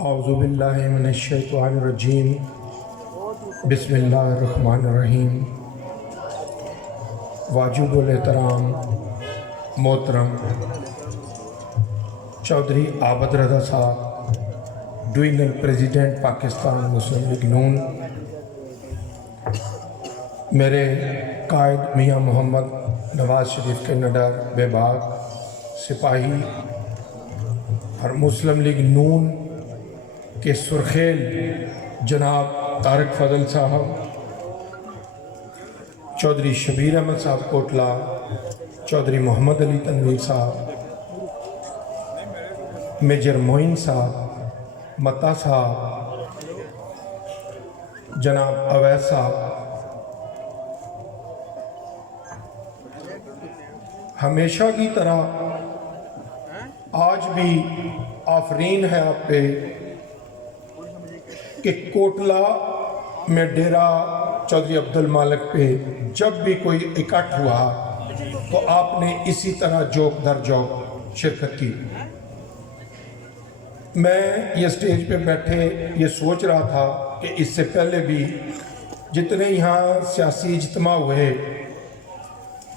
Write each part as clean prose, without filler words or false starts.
اعوذ باللہ من الشیطان الرجیم بسم اللہ الرحمن الرحیم۔ واجب الاحترام محترم چودھری عابد رضا صاحب، ڈویژنل پریزیڈنٹ پاکستان مسلم لیگ نون، میرے قائد میاں محمد نواز شریف کے نڈر بے باک سپاہی اور مسلم لیگ نون کے سرخیل جناب طارق فضل صاحب، چودھری شبیر احمد صاحب کوٹلہ، چودھری محمد علی تنویر صاحب، میجر معین صاحب، متا صاحب، جناب اویس صاحب، ہمیشہ کی طرح آج بھی آفرین ہے آپ پہ کہ کوٹلہ میں ڈیرہ چودھری عبدالمالک پہ جب بھی کوئی اکٹھ ہوا تو آپ نے اسی طرح جوک در جوک شرکت کی۔ میں یہ سٹیج پہ بیٹھے یہ سوچ رہا تھا کہ اس سے پہلے بھی جتنے یہاں سیاسی اجتماع ہوئے،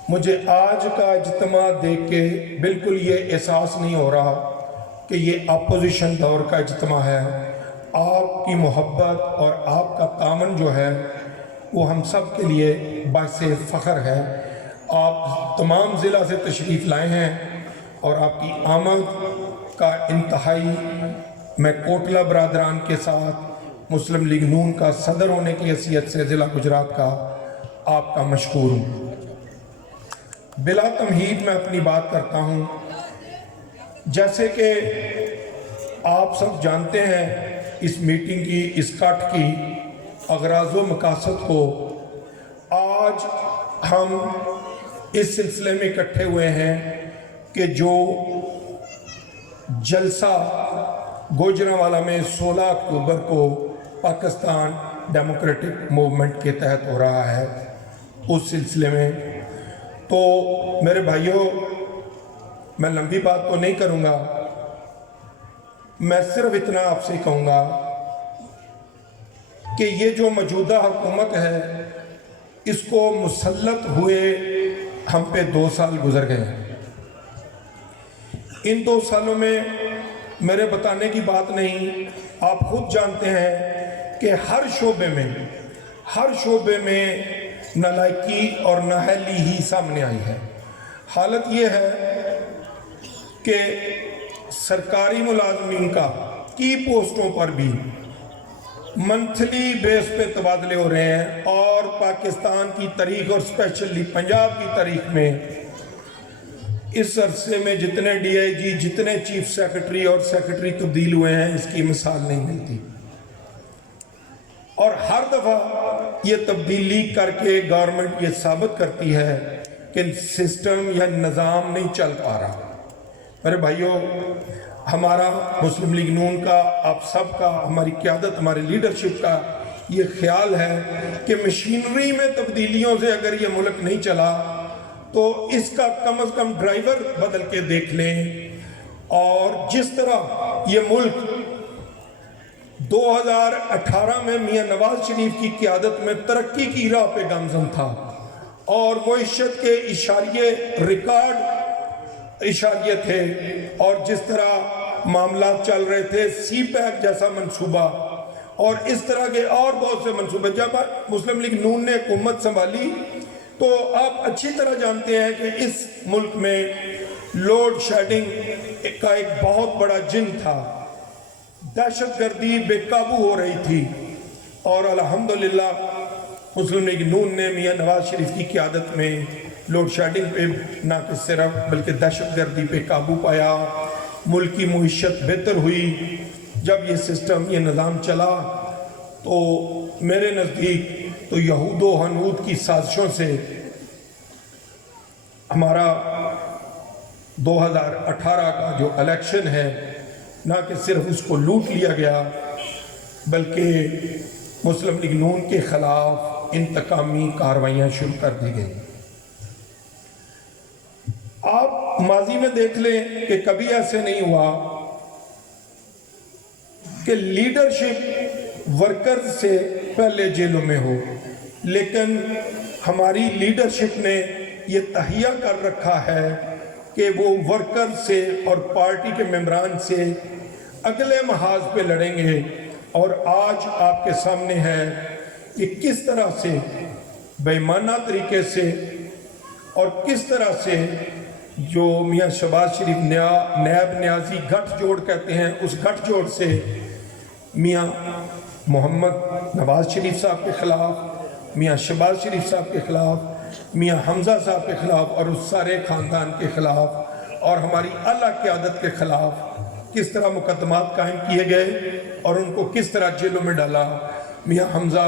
مجھے آج کا اجتماع دیکھ کے بالکل یہ احساس نہیں ہو رہا کہ یہ اپوزیشن دور کا اجتماع ہے۔ آپ کی محبت اور آپ کا تعاون جو ہے وہ ہم سب کے لیے باعث فخر ہے۔ آپ تمام ضلع سے تشریف لائے ہیں اور آپ کی آمد کا انتہائی میں کوٹلہ برادران کے ساتھ مسلم لیگ نون کا صدر ہونے کی حیثیت سے ضلع گجرات کا آپ کا مشکور ہوں۔ بلا تمہید میں اپنی بات کرتا ہوں۔ جیسے کہ آپ سب جانتے ہیں اس میٹنگ کی، اس کٹ کی اغراض و مقاصد کو، آج ہم اس سلسلے میں اکٹھے ہوئے ہیں کہ جو جلسہ گوجرانوالہ میں 16 اکتوبر کو پاکستان ڈیموکریٹک موومنٹ کے تحت ہو رہا ہے، اس سلسلے میں تو میرے بھائیوں میں لمبی بات تو نہیں کروں گا، میں صرف اتنا آپ سے کہوں گا کہ یہ جو موجودہ حکومت ہے اس کو مسلط ہوئے ہم پہ 2 سال گزر گئے ہیں۔ ان 2 سالوں میں میرے بتانے کی بات نہیں، آپ خود جانتے ہیں کہ ہر شعبے میں نالائکی اور نااہلی ہی سامنے آئی ہے۔ حالت یہ ہے کہ سرکاری ملازمین کا کی پوسٹوں پر بھی منتھلی بیس پہ تبادلے ہو رہے ہیں، اور پاکستان کی تاریخ اور اسپیشلی پنجاب کی تاریخ میں اس عرصے میں جتنے ڈی آئی جی، جتنے چیف سیکرٹری اور سیکرٹری تبدیل ہوئے ہیں، اس کی مثال نہیں ملتی۔ اور ہر دفعہ یہ تبدیلی کر کے گورنمنٹ یہ ثابت کرتی ہے کہ سسٹم یا نظام نہیں چل پا رہا۔ میرے بھائیوں، ہمارا مسلم لیگ نون کا، آپ سب کا، ہماری قیادت، ہمارے لیڈرشپ کا یہ خیال ہے کہ مشینری میں تبدیلیوں سے اگر یہ ملک نہیں چلا تو اس کا کم از کم ڈرائیور بدل کے دیکھ لیں۔ اور جس طرح یہ ملک 2018 میں میاں نواز شریف کی قیادت میں ترقی کی راہ پہ گامزن تھا اور معیشت کے ریکارڈ اشاریے تھے، اور جس طرح معاملات چل رہے تھے، سی پیک جیسا منصوبہ اور اس طرح کے اور بہت سے منصوبے، جب مسلم لیگ نون نے حکومت سنبھالی تو آپ اچھی طرح جانتے ہیں کہ اس ملک میں لوڈ شیڈنگ کا ایک بہت بڑا جن تھا، دہشت گردی بے قابو ہو رہی تھی، اور الحمدللہ مسلم لیگ نون نے میاں نواز شریف کی قیادت میں لوڈ شیڈنگ پہ نہ کہ صرف بلکہ دہشت گردی پہ قابو پایا، ملک کی معیشت بہتر ہوئی۔ جب یہ سسٹم، یہ نظام چلا تو میرے نزدیک تو یہود و ہنود کی سازشوں سے ہمارا 2018 کا جو الیکشن ہے، نہ کہ صرف اس کو لوٹ لیا گیا بلکہ مسلم لیگ نون کے خلاف انتقامی کارروائیاں شروع کر دی گئیں۔ آپ ماضی میں دیکھ لیں کہ کبھی ایسے نہیں ہوا کہ کہ لیڈرشپ ورکرز سے پہلے جیلوں میں ہو، لیکن ہماری لیڈرشپ نے یہ تہیہ کر رکھا ہے کہ وہ ورکر سے اور پارٹی کے ممبران سے اگلے محاذ پہ لڑیں گے۔ اور آج آپ کے سامنے ہے کہ کس طرح سے بے ایمانہ طریقے سے اور کس طرح سے جو میاں شہباز شریف نیب نیازی گٹھ جوڑ کہتے ہیں، اس گٹھ جوڑ سے میاں محمد نواز شریف صاحب کے خلاف، میاں شہباز شریف صاحب کے خلاف، میاں حمزہ صاحب کے خلاف اور اس سارے خاندان کے خلاف اور ہماری اعلیٰ قیادت کے خلاف کس طرح مقدمات قائم کیے گئے اور ان کو کس طرح جیلوں میں ڈالا۔ میاں حمزہ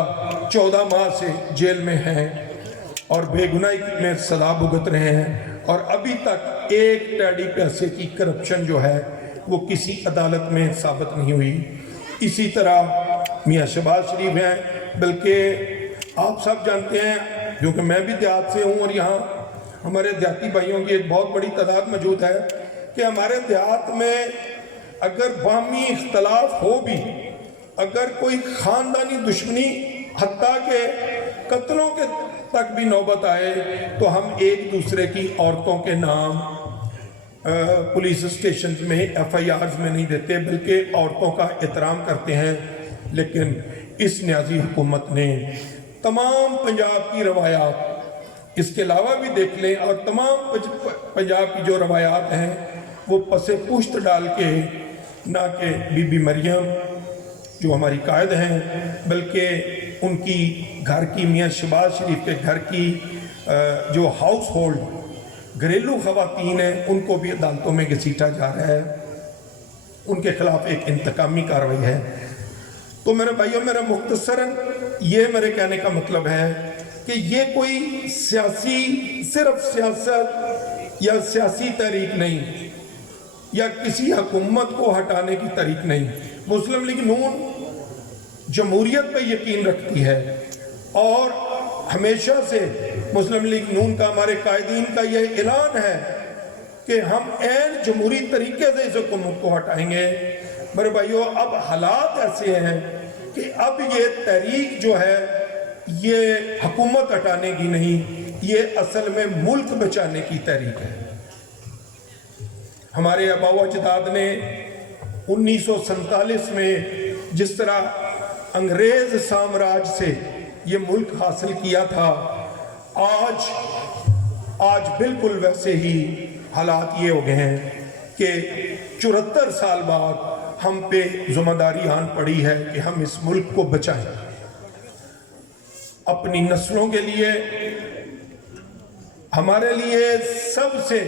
14 ماہ سے جیل میں ہیں اور بے گناہی میں سزا بھگت رہے ہیں، اور ابھی تک ایک ٹیڈی پیسے کی کرپشن جو ہے وہ کسی عدالت میں ثابت نہیں ہوئی۔ اسی طرح میاں شہباز شریف ہیں، بلکہ آپ سب جانتے ہیں کیونکہ میں بھی دیہات سے ہوں اور یہاں ہمارے دیہاتی بھائیوں کی ایک بہت بڑی تعداد موجود ہے کہ ہمارے دیہات میں اگر باہمی اختلاف ہو بھی، اگر کوئی خاندانی دشمنی حتیٰ کہ قتلوں کے تک بھی نوبت آئے تو ہم ایک دوسرے کی عورتوں کے نام پولیس اسٹیشن میں ایف آئی آرز میں نہیں دیتے، بلکہ عورتوں کا احترام کرتے ہیں۔ لیکن اس نیازی حکومت نے تمام پنجاب کی روایات اس کے علاوہ بھی دیکھ لیں، اور تمام پنجاب کی جو روایات ہیں وہ پس پشت ڈال کے نہ کہ بی بی مریم جو ہماری قائد ہیں، بلکہ ان کی گھر کی میاں شہباز شریف کے گھر کی جو ہاؤس ہولڈ گھریلو خواتین ہیں ان کو بھی عدالتوں میں گھسیٹا جا رہا ہے، ان کے خلاف ایک انتقامی کارروائی ہے۔ تو میرے بھائیوں، میرا مختصراً یہ میرے کہنے کا مطلب ہے کہ یہ کوئی صرف سیاست یا سیاسی تحریک نہیں، یا کسی حکومت کو ہٹانے کی تحریک نہیں۔ مسلم لیگ نون جمہوریت پہ یقین رکھتی ہے، اور ہمیشہ سے مسلم لیگ نون کا، ہمارے قائدین کا یہ اعلان ہے کہ ہم عین جمہوری طریقے سے اس حکومت کو ہٹائیں گے۔ میرے بھائیوں، اب حالات ایسے ہیں کہ اب یہ تحریک جو ہے یہ حکومت ہٹانے کی نہیں، یہ اصل میں ملک بچانے کی تحریک ہے۔ ہمارے آباء و اجداد نے 1947 میں جس طرح انگریز سامراج سے یہ ملک حاصل کیا تھا، آج بالکل ویسے ہی حالات یہ ہو گئے ہیں کہ 74 سال بعد ہم پہ ذمہ داری آن پڑی ہے کہ ہم اس ملک کو بچائیں، اپنی نسلوں کے لیے۔ ہمارے لیے سب سے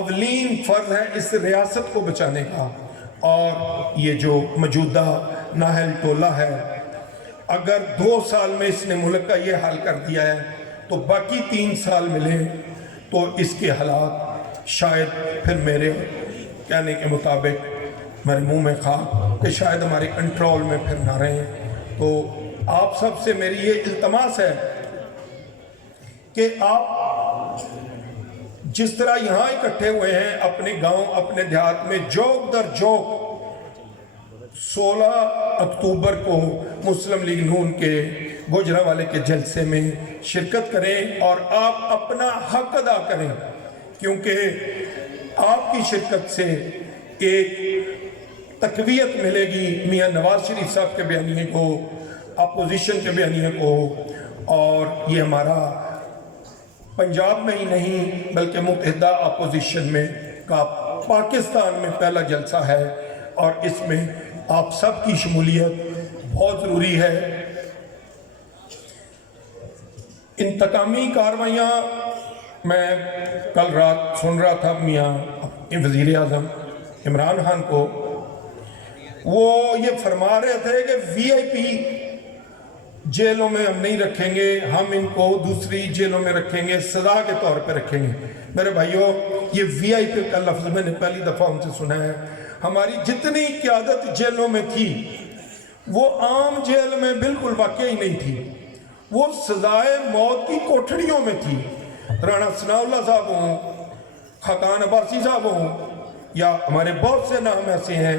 اولین فرض ہے اس ریاست کو بچانے کا، اور یہ جو موجودہ نااہل ٹولہ ہے، اگر 2 سال میں اس نے ملک کا یہ حل کر دیا ہے تو باقی 3 سال ملے تو اس کے حالات شاید پھر میرے کہنے کے مطابق میرے منہ میں خاک کہ شاید ہمارے کنٹرول میں پھر نہ رہیں۔ تو آپ سب سے میری یہ التماس ہے کہ آپ جس طرح یہاں اکٹھے ہوئے ہیں اپنے گاؤں، اپنے دیہات میں، جوک در جوک 16 اکتوبر کو مسلم لیگ نون کے گوجرانوالے کے جلسے میں شرکت کریں اور آپ اپنا حق ادا کریں، کیونکہ آپ کی شرکت سے ایک تقویت ملے گی میاں نواز شریف صاحب کے بیانیے کو، اپوزیشن کے بیانیے کو، اور یہ ہمارا پنجاب میں ہی نہیں بلکہ متحدہ اپوزیشن میں کا پاکستان میں پہلا جلسہ ہے، اور اس میں آپ سب کی شمولیت بہت ضروری ہے۔ انتقامی کارروائیاں میں کل رات سن رہا تھا میاں وزیر اعظم عمران خان کو، وہ یہ فرما رہے تھے کہ وی آئی پی جیلوں میں ہم نہیں رکھیں گے، ہم ان کو دوسری جیلوں میں رکھیں گے، سزا کے طور پہ رکھیں گے۔ میرے بھائیوں، یہ وی آئی پی کا لفظ میں نے پہلی دفعہ ان سے سنا ہے۔ ہماری جتنی قیادت جیلوں میں تھی وہ عام جیل میں بالکل واقعی نہیں تھی، وہ سزائے موت کی کوٹھڑیوں میں تھی۔ رانا ثناء اللہ صاحب ہوں، خاقان عباسی صاحب ہوں، یا ہمارے بہت سے نام ایسے ہیں